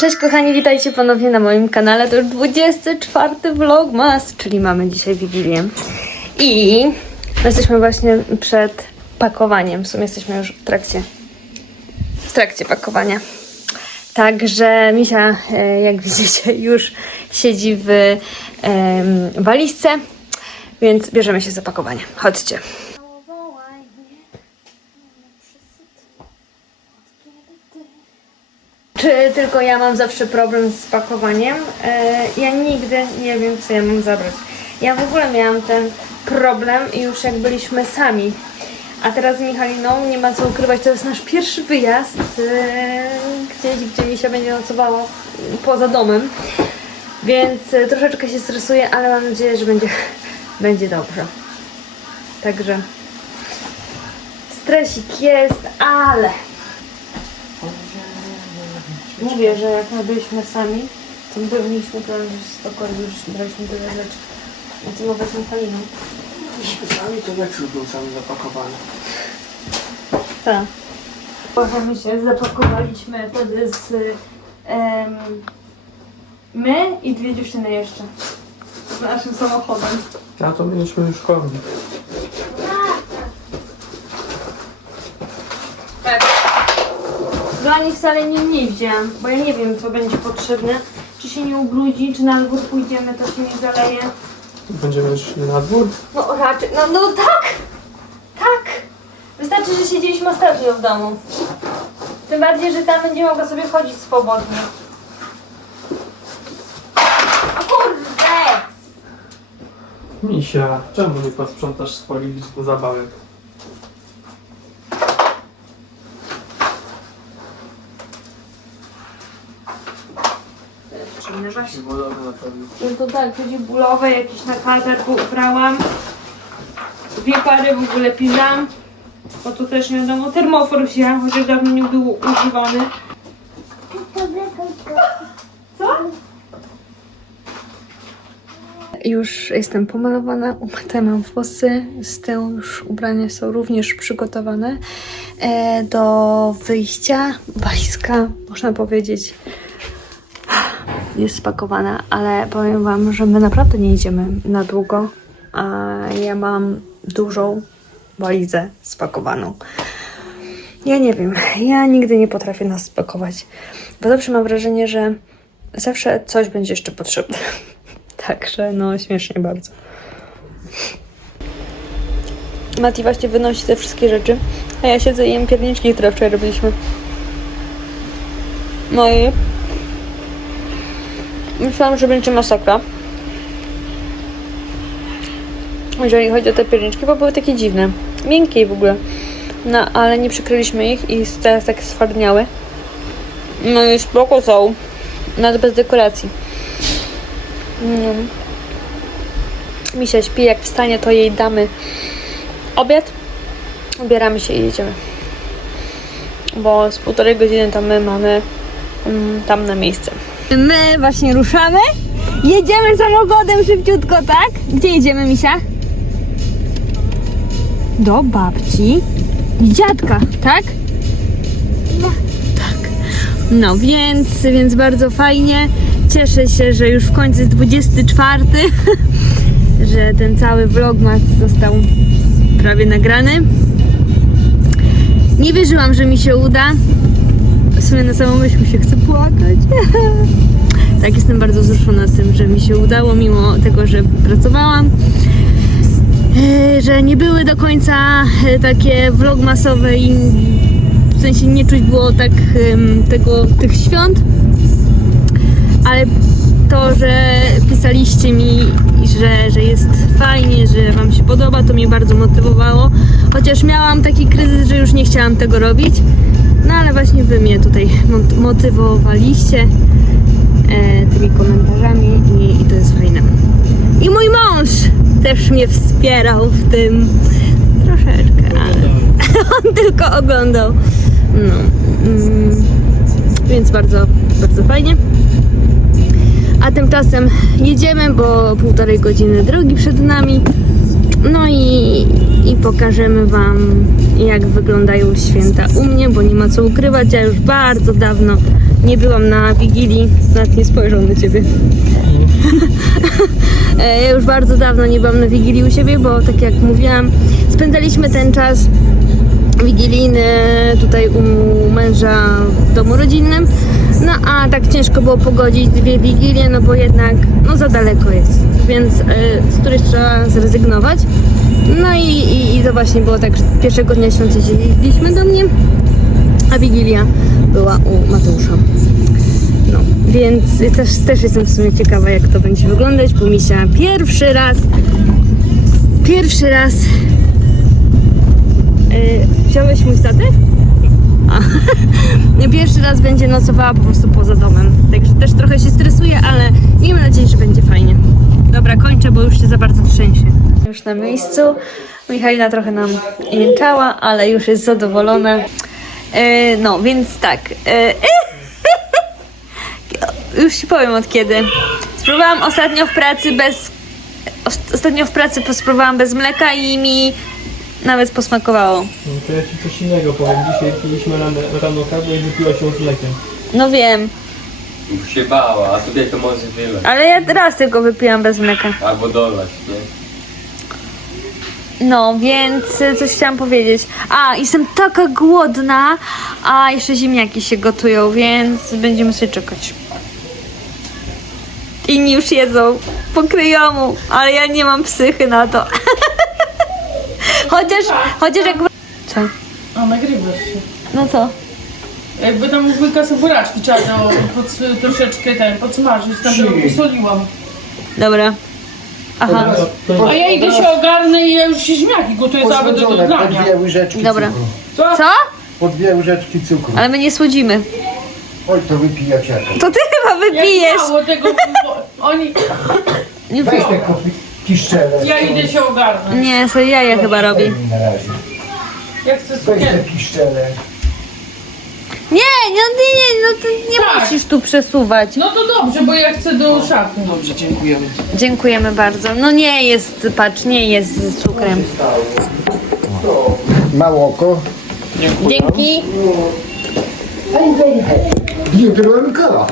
Cześć kochani, witajcie ponownie na moim kanale. To już 24 vlogmas, czyli mamy dzisiaj Wigilię. I jesteśmy właśnie przed pakowaniem. W sumie jesteśmy już w trakcie, w trakcie pakowania. Także Misia, e, jak widzicie, już siedzi w walizce, więc bierzemy się za pakowanie. Chodźcie. Czy tylko ja mam zawsze problem z pakowaniem? E, ja nigdy nie wiem, co ja mam zabrać. Ja w ogóle miałam ten problem już jak byliśmy sami. A teraz z Michaliną nie ma co ukrywać, to jest nasz pierwszy wyjazd e, gdzieś, gdzie Misia będzie nocowała poza domem. Więc e, troszeczkę się stresuję, ale mam nadzieję, że będzie, będzie dobrze. Także stresik jest, ale Mówię, że jak my byliśmy sami, to byliśmy prawie z pokoju, już braliśmy tyle rzeczy. A co mówię z Michaliną? Sami to Weksel był cały zapakowany. Tak. Kochamy się, zapakowaliśmy wtedy z em, my i dwie dziewczyny jeszcze. Z naszym samochodem. Ja to mieliśmy już szkolny. Nich wcale nie mniej wzięłam, bo ja nie wiem co będzie potrzebne. Czy się nie ubrudzi, czy na dwór pójdziemy, to się nie zaleje. Będziemy szli na dwór. No raczej, no, no tak! Tak! Wystarczy, że siedzieliśmy ostatnio w domu. Tym bardziej, że tam będzie mogła sobie chodzić swobodnie. O kurde! Misia, czemu nie posprzątasz swoich zabawek? Inne właśnie. Bolowy naprawił. No to tak, bólowe, jakieś na karpetku ubrałam. Dwie pary w ogóle piżam. Bo to też nie wiadomo, termofor wzięłam, chociaż dawno nie był używany. Co? Już jestem pomalowana, umyte mam włosy, z tyłu już ubrania są również przygotowane e, do wyjścia. Walizka, można powiedzieć, jest spakowana, ale powiem Wam, że my naprawdę nie idziemy na długo, a ja mam dużą walizę spakowaną. Ja nie wiem, ja nigdy nie potrafię nas spakować, bo zawsze mam wrażenie, że zawsze coś będzie jeszcze potrzebne. Także no, śmiesznie bardzo. Mati właśnie wynosi te wszystkie rzeczy, a ja siedzę i jem pierniczki, które wczoraj robiliśmy. No i Myślałam, że będzie masakra. Jeżeli chodzi o te pierniczki, bo były takie dziwne. Miękkie w ogóle. No, ale nie przykryliśmy ich i teraz tak sfardniały. No i spoko są. Nawet bez dekoracji. No. Misia śpi, jak wstanie, to jej damy obiad. Ubieramy się i jedziemy. Bo z półtorej godziny to my mamy mm, tam na miejsce. My właśnie ruszamy. Jedziemy samochodem szybciutko, tak? Gdzie jedziemy, Misia? Do babci i dziadka, tak? Tak. No, więc, więc bardzo fajnie. Cieszę się, że już w końcu jest 24, że ten cały vlogmas został prawie nagrany. Nie wierzyłam, że mi się uda. W sumie na samą myśl mi się chce płakać. tak, jestem bardzo wzruszona tym, że mi się udało, mimo tego, że pracowałam. E, Że nie były do końca e, takie vlogmasowe i w sensie nie czuć było tak tego, tych świąt. Ale to, że pisaliście mi, że, że jest fajnie, że Wam się podoba, to mnie bardzo motywowało. Chociaż miałam taki kryzys, że już nie chciałam tego robić. No ale właśnie Wy mnie tutaj mot- motywowaliście e, tymi komentarzami i, i to jest fajne. I mój mąż też mnie wspierał w tym troszeczkę, ale on tylko oglądał. No, mm, więc bardzo, bardzo fajnie. A tymczasem jedziemy, bo półtorej godziny drogi przed nami. No i, i pokażemy Wam, jak wyglądają święta u mnie, bo nie ma co ukrywać. Ja już bardzo dawno nie byłam na Wigilii, nawet nie spojrzał na ciebie. E, Ja już bardzo dawno nie byłam na Wigilii u siebie, bo tak jak mówiłam, spędzaliśmy ten czas wigilijny tutaj u męża w domu rodzinnym. No a tak ciężko było pogodzić dwie wigilie, no bo jednak no za daleko jest, więc y, z których trzeba zrezygnować. No i, i, i to właśnie było tak, pierwszego dnia świąt jeździliśmy do mnie, a wigilia była u Mateusza. No, więc też, też jestem w sumie ciekawa, jak to będzie wyglądać, bo Misia pierwszy raz, pierwszy raz Yy, wziąłeś mój statyw? A. Pierwszy raz będzie nocowała po prostu poza domem. Także też trochę się stresuję, ale miejmy nadzieję, że będzie fajnie. Dobra, kończę, bo już się za bardzo trzęsie. Już na miejscu. Michalina trochę nam jęczała, ale już jest zadowolona. Yy, no, więc tak. Yy, już ci powiem od kiedy. Spróbowałam ostatnio w pracy bez. os- Ostatnio w pracy spróbowałam bez mleka i mi nawet posmakowało. No to ja ci coś innego powiem. Dzisiaj piliśmy rano, rano kawę i wypiłaś ją z mlekiem. No wiem, Już się bała, a tutaj to może wylać. ale ja raz tylko wypiłam bez mleka. Albo dolać, nie? No, więc y, coś chciałam powiedzieć. A, jestem taka głodna, a jeszcze ziemniaki się gotują, więc będziemy sobie czekać. Inni już jedzą po kryjomu, ale ja nie mam psychy na to. chociaż, chociaż jak... Co? A nagrywasz się. No co? Jakby tam wujka sobie buraczki trzeba to pod, troszeczkę ten, podsmażyć, tam to posoliłam. Dobra. Aha, A ja idę się ogarnę i ja już się ziemniaki gotuję całe do, Posłodzone po dodania. dwie łyżeczki Dobra. cukru. Co? co? Po dwie łyżeczki cukru. Ale my nie słodzimy. Oj, to wypijacie jakoś. To ty chyba Jak wypijesz. mało tego, bo oni... Nie, Weź te kiszczele. Ja idę się ogarnąć. nie sobie jaja chyba robi. Na razie. Ja chcę Weź sobie... te kiszczele. Nie, no nie, nie, no ty nie Tak. musisz tu przesuwać. No to dobrze, bo ja chcę do szafy. Dobrze, dziękujemy. Dziękujemy bardzo. No nie jest, patrz, nie jest z cukrem. Małoko. Dzięki. Biedronka.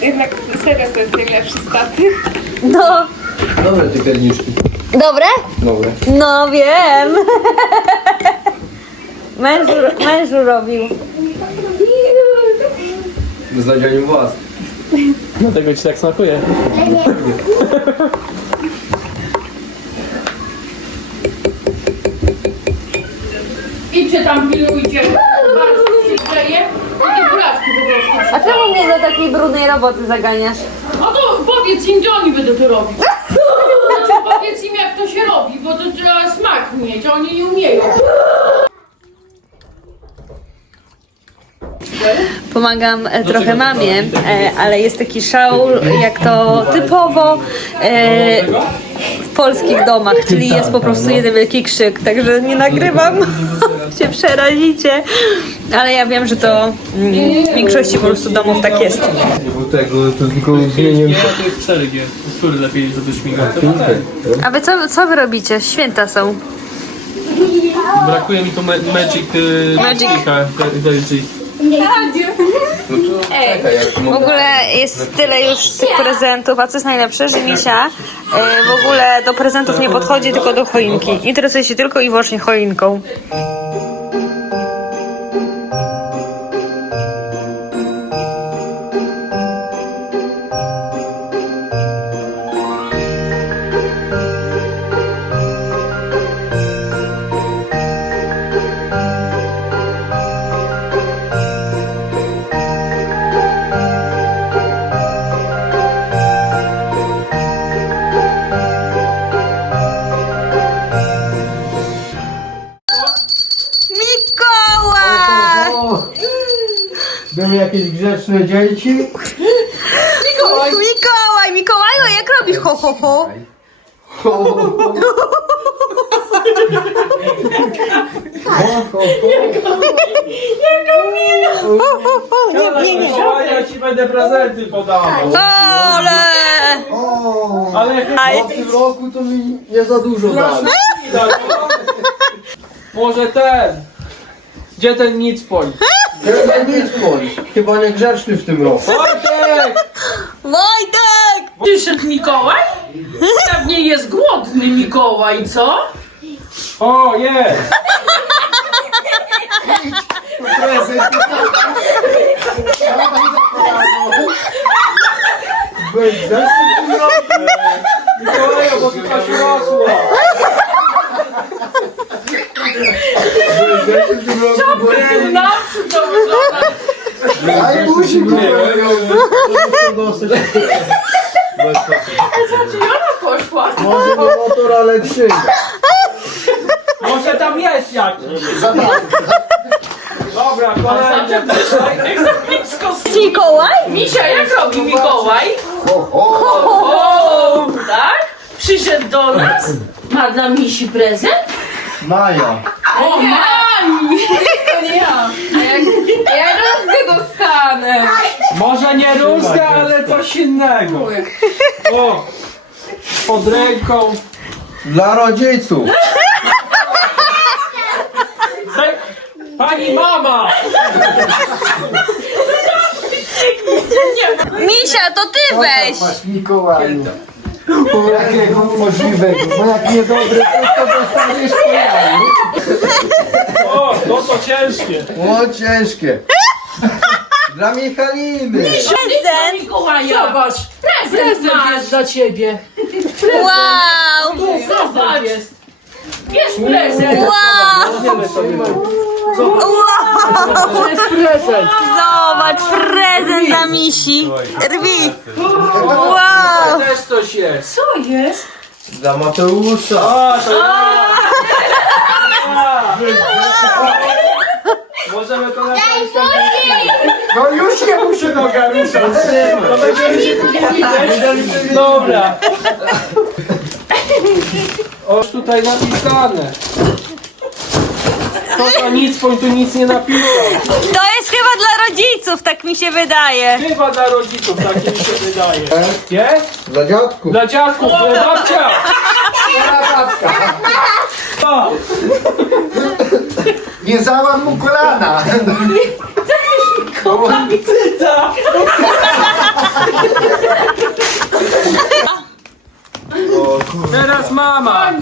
Jednak serio to jest najlepszy statyw. No. Dobre te garniszki. Dobre? Dobre. No wiem. Mężu, mężu robił. Z nadzianiem własnym. Dlatego ci tak smakuje. Idźcie tam, pilnujcie. Bardzo się po prostu. A czemu mnie do takiej brudnej roboty zaganiasz? No to powiedz im, gdzie oni będą to robić. Znaczy powiedz im, jak to się robi, bo to trzeba smak mieć, a oni nie umieją. Pomagam e, trochę mamie, e, ale jest taki szał, jak to typowo e, w polskich domach, czyli jest po prostu jeden wielki krzyk, także nie nagrywam, się przerazicie, ale ja wiem, że to mm, w większości po prostu domów tak jest. Bo tego to tylko zmieniłem Nie, to jest 4G. Który lepiej, ten. A wy co, co wy robicie? Święta są. Brakuje mi tu ma- Magic... y, Magic. te- te- No to czekaj, jak W ogóle jest tyle już tych prezentów, a co jest najlepsze, że Misia e, w ogóle do prezentów nie podchodzi, tylko do choinki. Interesuje się tylko i wyłącznie choinką. Dzieci? Mikołaj, Mikołaju, jak robisz ho ho ho? Nie, nie, nie. Ja ci będę prezenty podawał. Ale! O, Ale w tym roku to mi nie za dużo dali. Może ten. Gdzie ten nic poń? Chyba nic bądź. Chyba niegrzeczny w tym roku. Wojtek! Wojtek! Przyszedł Mikołaj? Pewnie jest głodny Mikołaj, co? O, jest! Byłeś grzeczny w tym roku? Mikołaja, bo tu coś rosło! Ty naprzód to wygląda. Aj, musi być. Dostać. Czy ona poszła? Może nie motor, ale trzy. Może tam jest jakiś! Dobra, kolejny! Jak blisko z Mikołaj? Misia, jak robi Mikołaj? O, tak? Przyszedł do nas? Ma dla Misi prezent? Maja. O, mami! Ja rózgę dostanę. Może nie rózga, ale coś innego. O! Pod ręką. Dla rodziców. Pani mama! Misia, to ty weź! Masz Mikołaju. Jakiego możliwego, bo jak niedobre, to to dostaniesz po jaju. O, no to ciężkie. O, ciężkie. Dla Michaliny. Mikołaja! Zobacz! Prezent masz dla ciebie! Wow! Zobacz! Jest prezent! Wow! Wiemy sobie. To jest prezent! Zobacz, prezent dla misi! Rwi! Wow! Też coś jest. Co jest? Dla Mateusza. A, to Możemy to naprawić No już nie muszę noga ruszać. To widzieć. Dobra. Oż tutaj napisane. To to nic, tu nic nie napisał. To jest chyba dla rodziców, tak mi się wydaje. Chyba dla rodziców, tak mi się wydaje. Jest? Dla dziadków. Dla dziadków, dla babcia. O, Nie załam mu kolana. cyta. Teraz mama.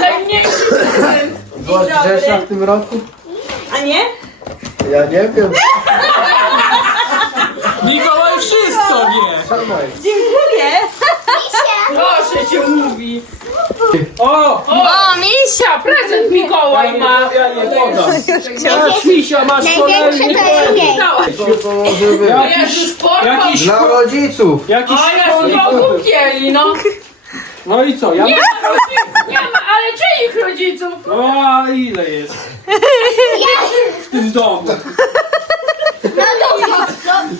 Najmniejszy prezent! Byłaś grzeczna w tym roku? A nie? Ja nie wiem. Mikołaj wszystko wie. Dziękuję. Proszę cię mówi! O! O, misia! Prezent Mikołaj ma! Ja nie podam. Masz misia, masz kolejny. Mikołaj! Co to być? A ja już porwał! Jakiś, Dla rodziców. jakiś A ja konik. znowu kieli, no! No i co? Ja Nie ma rodziców, nie ma, ale czyich rodziców? O, a ile jest? W tym domu.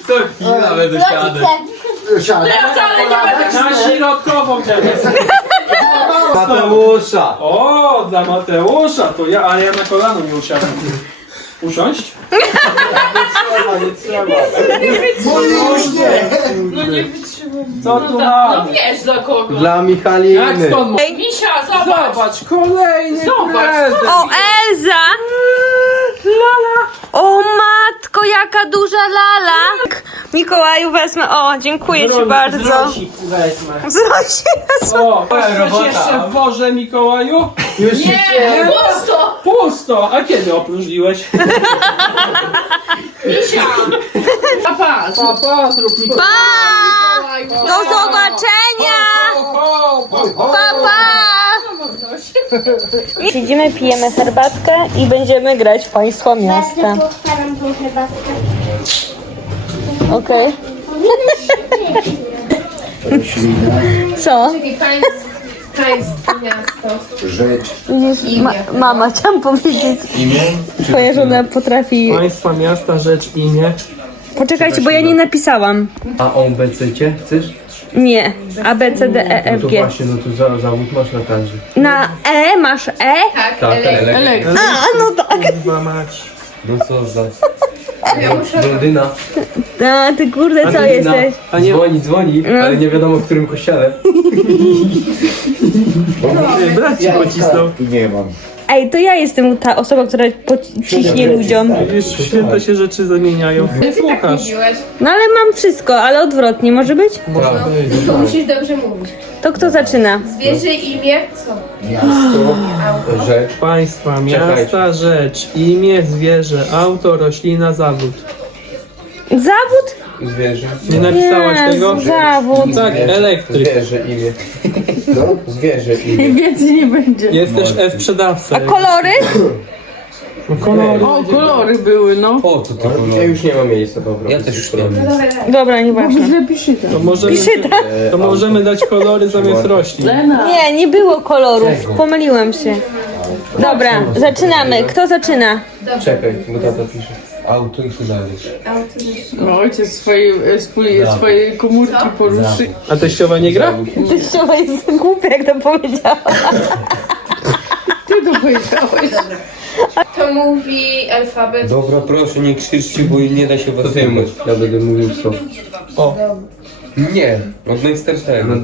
Co chwila będę. Siadaj. Nie będę Na środkową teraz. Mateusza. O, dla Mateusza, to ja, ale ja na kolano nie usiadam. Usiąść? Trzeba, nie trzeba. Mój już nie. No nie wytrzymam. Co No, tu da, no wiesz dla kogo. Dla Jak Michaliny. stąd? mo- Misia, zobacz! Zobacz, kolejny Zobacz. prezent. O, Elza! Lala! O matko, jaka duża lala! Mikołaju wezmę, o, dziękuję ci bardzo. zrosik wezmę. Zrosi. O, masz coś robota. jeszcze w worze, Mikołaju? Już Nie, pusto! Pusto! A kiedy opróżniłeś? Misia! Papa! Zrób mi Pa! Do zobaczenia! Siedzimy, pijemy herbatkę i będziemy grać w Państwo Miasta. Otwaram tą herbatkę. Okej. Co? Państwo miasto. Widzisz, ma, mama, chciałam powiedzieć. Imię? Twoja żona potrafi... Państwa, miasta, rzecz, imię. Poczekajcie, bo ja nie napisałam. A on BC chcesz? Nie. A, B, C, D, E, No F, to G. właśnie, no to za, zawód masz na także. Na E masz E? Tak, Tak, elek- elek. A, no tak. Chyba mać. No co za... Blondyna. A, ty kurde, co Blondyna. jesteś? A nie- Dzwoni, dzwoni, ale nie wiadomo w którym kościele. Brat ci pocisnął. Nie mam. Ej, to ja jestem ta osoba, która ciśnie ludziom. Widzisz, święte się rzeczy zamieniają. Nie Ty tak słuchasz. No ale mam wszystko, ale odwrotnie może być? To musisz dobrze mówić. To kto zaczyna? Zwierzę, imię, co? Rzecz. Państwa, miasta, rzecz, imię, zwierzę, auto, roślina, zawód. Zawód? Zwierzę. Nie napisałaś Jezu, tego? zawód. Tak, elektryk. Zwierzę imię. No, zwierzę imię. Więcej nie będzie. Jest też e-sprzedawca. Kolory? Kolory. O, kolory były, no. Po co to Ja już nie mam miejsca po prostu. Ja też już nie mam. Dobra, nieważne. Źle pisze tam. To możemy, to możemy dać kolory zamiast roślin. Lena. Nie, nie było kolorów. Pomyliłam się. Dobra, zaczynamy. Kto zaczyna? Czekaj, bo tata pisze. Auto i dalej. No, ojciec swojej, swojej, swojej komórki poruszy. A teściowa nie gra? Teściowa jest głupia, jak to powiedziała. Ty to powiedziałeś. To mówi alfabet. Dobra, proszę, nie krzyczcie, bo nie da się was słuchać. Ja będę mówił co. O. Nie, od najstarszego.